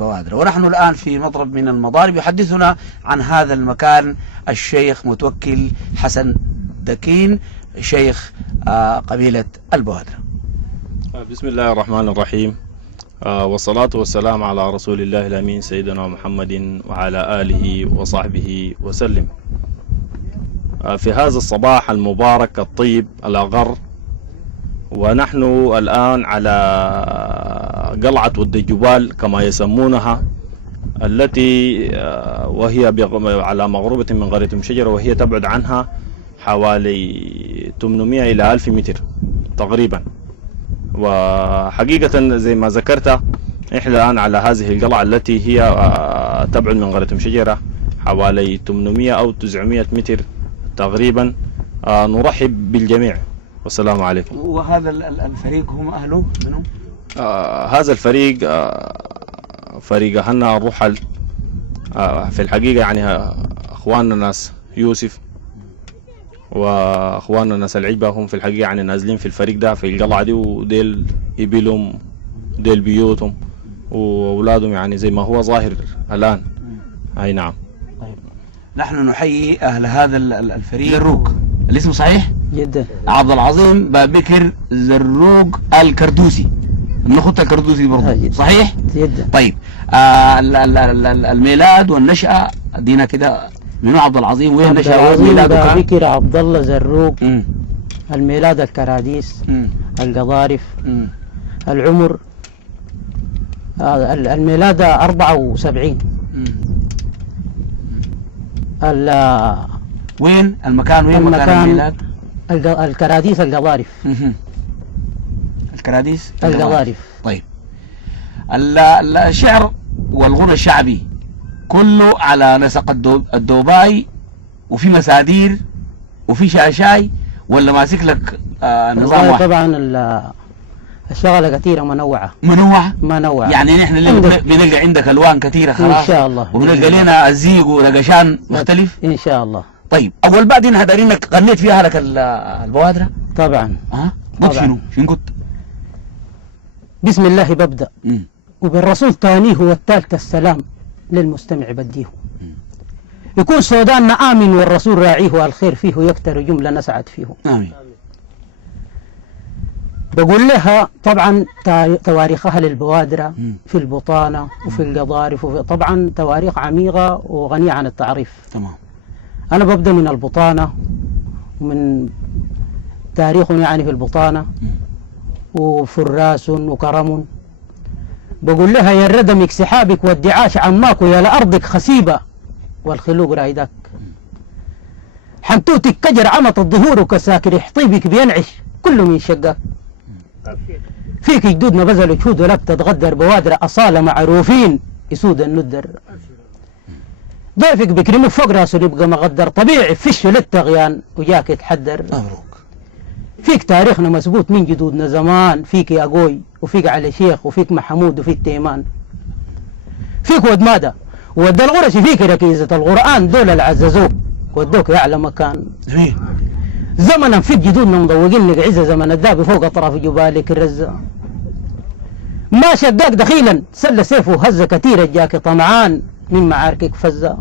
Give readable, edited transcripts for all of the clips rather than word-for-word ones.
بوادر. ونحن الآن في مضرب من المضارب. يحدثنا عن هذا المكان الشيخ متوكل حسن دكين شيخ قبيلة البوادر. بسم الله الرحمن الرحيم، والصلاة والسلام على رسول الله الأمين سيدنا محمد وعلى آله وصحبه وسلم. في هذا الصباح المبارك الطيب الأغر، ونحن الآن على قلعة ود الجبال كما يسمونها، التي وهي على مغربة من قرية أم شجرة، وهي تبعد عنها حوالي 800 إلى 1000 متر تقريبا. وحقيقة زي ما ذكرت احنا الآن على هذه القلعة التي هي تبعد من قرية أم شجرة حوالي 800 أو 900 متر تقريبا. نرحب بالجميع والسلام عليكم. وهذا الفريق هم أهله منهم؟ هذا الفريق فريق أهلنا الرحل. في الحقيقة يعني أخواننا ناس يوسف وأخواننا ناس العجبة، هم في الحقيقة يعني نازلين في الفريق ده في القلعة دي، وديل إبلهم ديل بيوتهم وأولادهم، يعني زي ما هو ظاهر الآن. أي نعم. طيب نحن نحيي أهل هذا الفريق. زروق الاسم صحيح؟ جدا. عبد العظيم بابكر زروق الكردوسي من أخوة الكردوسي برضه صحيح؟ جدا. طيب الميلاد والنشأة ادينا كده. منو عبد العظيم وين نشأ ميلاده كان؟ بابكر عبد الله زروق. الميلاد الكراديس. القضارف. العمر الميلاد 74. وين المكان؟ وين مكان الميلاد؟ الكراديس القضارف. الكراديس القضارف. طيب الشعر والغنى الشعبي كله على نسق الدوباي، وفي مسادير وفي شاشاي، ولا ماسك لك نظام واحد؟ طبعا الشغله كثيره منوعه يعني نحن اللي بنلقى عندك الوان كثيره خلاص ان شاء الله، وبنلقى لنا الزيق ونقشان مختلف ان شاء الله. طيب اول بعدين هدارينك غنيت فيها لك البوادره طبعا. قلت شنو قلت؟ بسم الله ببدأ وبالرسول تانيه والثالث السلام للمستمع بديه. يكون سوداننا آمن والرسول راعيه والخير فيه يكتر جملة نسعد فيه. آمين. بقول لها طبعا تواريخ أهل البوادرة في البطانة وفي القضارف، وفي طبعا تواريخ عميقة وغنية عن التعريف. تمام. أنا ببدأ من البطانة ومن تاريخهم يعني في البطانة وفراس وكرم. بقول لها يا الردمك سحابك والدعاش عماك ويا لأرضك خسيبة والخلوق رايدك. حنتوتك كجر عمط الظهور وكساكر حطيبك بينعش كله من شقك. فيك جدودنا بذلوا جهود ولك تتغدر بوادر أصالة معروفين يسود الندر. ضيفك بكرمك فوق راسه يبقى مغدر طبيعي فش للتغيان وجاك يتحدر. فيك تاريخنا مسبوط من جدودنا زمان، فيك يا قوي وفيك علي شيخ وفيك محمود وفيك تيمان. فيك ود ماذا ود الغرش، فيك ركيزة القرآن دول العززوك ودوك يعلى مكان. زمنا فيك جدودنا مضوقين لك عزة زمن الذهب فوق أطراف جبالك الرزة. ما شقاك دخيلا سل سيفه هزة كثيرة جاك طمعان من معاركك فزة.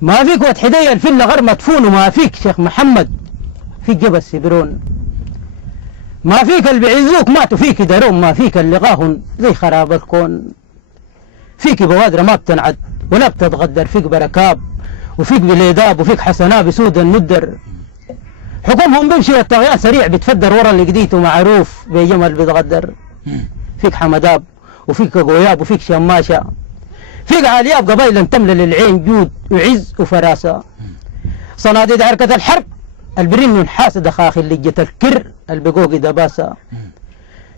ما فيك ود حدية الفلة غير مدفون، وما فيك شيخ محمد فيك جبل سبرون. ما فيك اللي بيعزوك ماتوا فيك دارون، ما فيك اللي لقاهن زي خراب الكون. فيك بوادر ما بتنعد ولا بتتغدر، فيك بركاب وفيك بليداب وفيك حسناب بسود الندر. حكومهم بيمشي والطغيان سريع بتفدر ورا اللي قديته معروف بجمل بتغدر. فيك حمداب وفيك قوياب وفيك شماشة. فيك عالياب قبائل تملى للعين جود وعز وفراسة. صناديد حركة الحرب البرين حاسد خاخي اللي جت الكر البقوقي دباسة.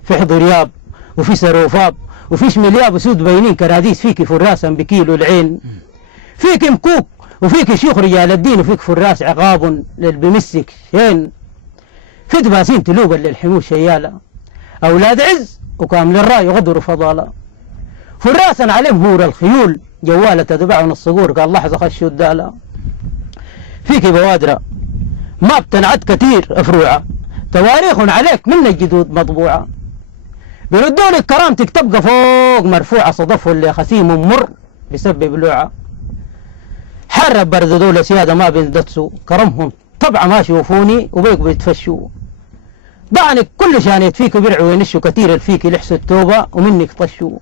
في حضورياب وفي سروفاب وفي شملياب وسود بينين كراديس. فيك فراسا بكيلو العين. فيك مكوك وفيك شيوخ رجال الدين وفيك فراس عقاب للبمسك شين. في دباسين تلوبا للحموش شيالة أولاد عز وكامل الرأي غدر فضالة. فراسا عليهم هور الخيول جوالة تتبعون الصقور قال لحظة خشوا الدالة. فيك بوادرة ما بتنعد كثير فروعة تواريخ عليك من الجدود مطبوعة. بيردوا لك كرامتك تبقى فوق مرفوعة صدفه اللي خسيم مر بسبب لوعة. حرب برد دولة سيادة ما بيندسوا كرمهم طبعا ما شوفوني وبيك بيتفشوا. ضعنك كل شانيت فيك بيرعوا ينشوا كثير الفيك لحسوا التوبة ومنك طشوا.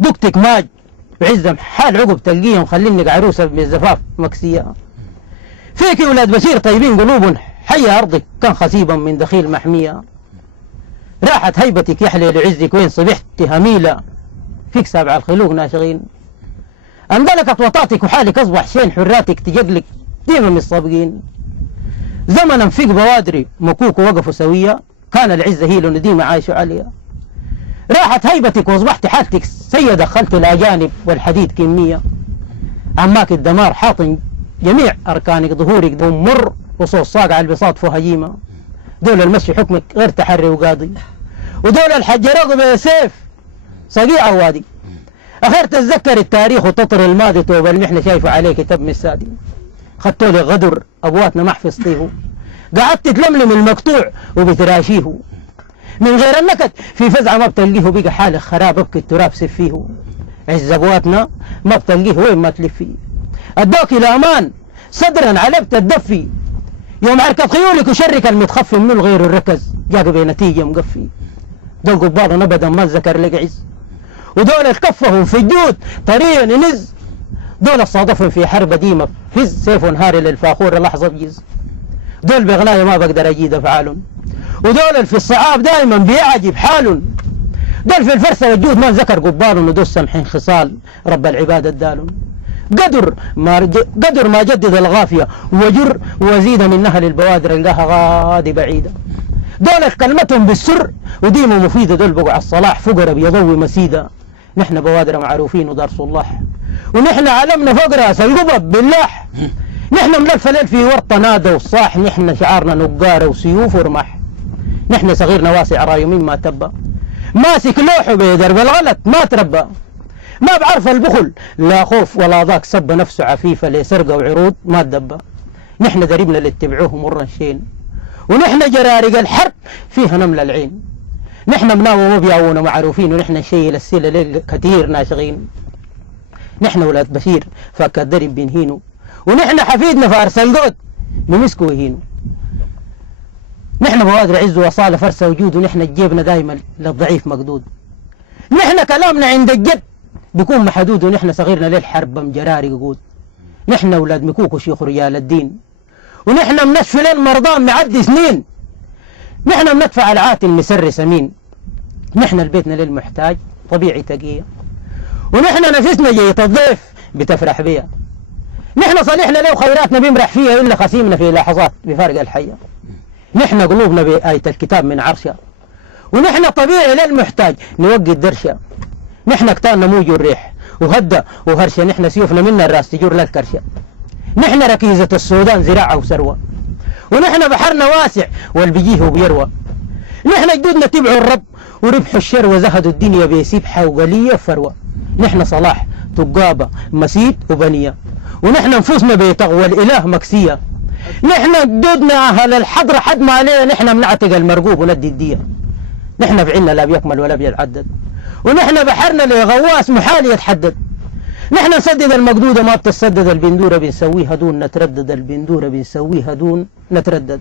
دكتك ماج بعزم حال عقب تلقيهم خلينك عروسة بالزفاف مكسية. فيك ولاد بشير طيبين قلوب حيا أرضك كان خسيبا من دخيل محمية. راحت هيبتك يحلي لعزك وين صبحت هميلة فيك سابع الخلوق ناشغين. أنقلكت وطاتك وحالك أصبح شين حراتك تجقلك ديما من الصابقين. زمنا فيك بوادري مكوك وقفوا سوية كان العزة هي نديمة عايشة عليها. راحت هيبتك واصبحت حالتك سيئة دخلت الأجانب والحديد كمية. عماك الدمار حاطن جميع أركانك ظهورك دهم مر وصوص صاق على البساط فهجيمة. دول المشي حكمك غير تحري وقاضي ودول الحج رغم سيف صقيع وادي. أخير تتذكر التاريخ وتطر الماضي توب المحنة شايفة عليك تب السادي. خدتوا لي غدر أبواتنا ما حفظتيه قعدت تلملم المقطوع وبتراشيه. من غير النكد في فزعة ما بتلقيه بقى حالك خراب ابكي التراب سفيه. عز أبواتنا ما بتلقيه وين ما تلفيه. أدوك الأمان صدرا علبت الدفي يوم عركت خيولك وشرك المتخفي من غير الركز جاك بنتيجة مقفي. دول قباضا أبدا ما ذكر لك عز ودول الكفهم في الجود طريق نز. دول الصادفهم في حرب ديمة فز سيف هاري للفاخور لحظة بجز. دول بغلاية ما بقدر أجيد أفعالهم ودول في الصعاب دائما بيعجب حالهم. دول في الفرسة والجود ما ذكر قبالهم ودول سمحين خصال رب العباد الدالهم. قدر ما جدد الغافية وجر وزيد منها للبوادر القاها غادي بعيدة. دول كلمتهم بالسر وديمة مفيدة. دول بقوا على الصلاح فقرة بيضوي مسيدة. نحن بوادر معروفين ودرس الله ونحن علمنا فوق راس القبب بالله. نحن ملف ليل في ورطة نادى والصاح. نحن شعارنا نقارة وسيوف ورمح. نحن صغيرنا واسع رايمين ما تبى ماسك لوحه بيدرب الغلط ما تربى. ما بعرف البخل لا خوف ولا ضاق سب نفسه عفيفة لسرقة وعروض ما تدبى. نحن دربنا اللي اتبعوه مرة شين ونحن جرارق الحرب فيها نمل العين. نحن مناوى وبيعونا معروفين ونحن نشيل السلة كثير ناشغين. نحن ولاد بشير فك الدرب بنهينه ونحن حفيدنا فارس القود بمسكوا وهينه. نحن بوادر عز وصالة فرس وجود ونحن جيبنا دايما للضعيف مقدود. نحن كلامنا عند الجد بيكون محدود ونحن صغيرنا للحرب بمجراري قود. نحن ولاد مكوك وشيخ رجال الدين ونحن منشف لين مرضان معدي سنين. نحن بندفع العاتل مسر سمين. نحن البيتنا للمحتاج طبيعي تقية ونحن نفسنا جية الضيف بتفرح بيها. نحن صالحنا له خيراتنا بيمرح فيها إلا خسيمنا في لحظات بفارق الحياة. نحن قلوبنا بآية الكتاب من عرشة ونحن طبيعي للمحتاج نوقي الدرشة. نحن كتاننا موج الريح وهدى وهرشة. نحن سيوفنا منا الراس تجور للكرشة. نحن ركيزة السودان زراعة وسروة ونحن بحرنا واسع والبيجيه وبيروى. نحن جدودنا تبعوا الرب وربحوا الشر وزهدوا الدنيا بسبحة وقلية وفروة. نحن صلاح تقابة مسيد وبنية ونحن نفوسنا بتغوى الإله مكسية. نحن جدودنا أهل الحضرة حد ما علينا. نحن بنعتق المرقوب وندي الدية. نحن بعنا لا بيكمل ولا بيتعدد ونحن بحرنا لغواس محال يتحدد. نحن نسدد المقدودة ما بتسدد البندورة بنسويها دون نتردد. البندورة بنسويها دون نتردد.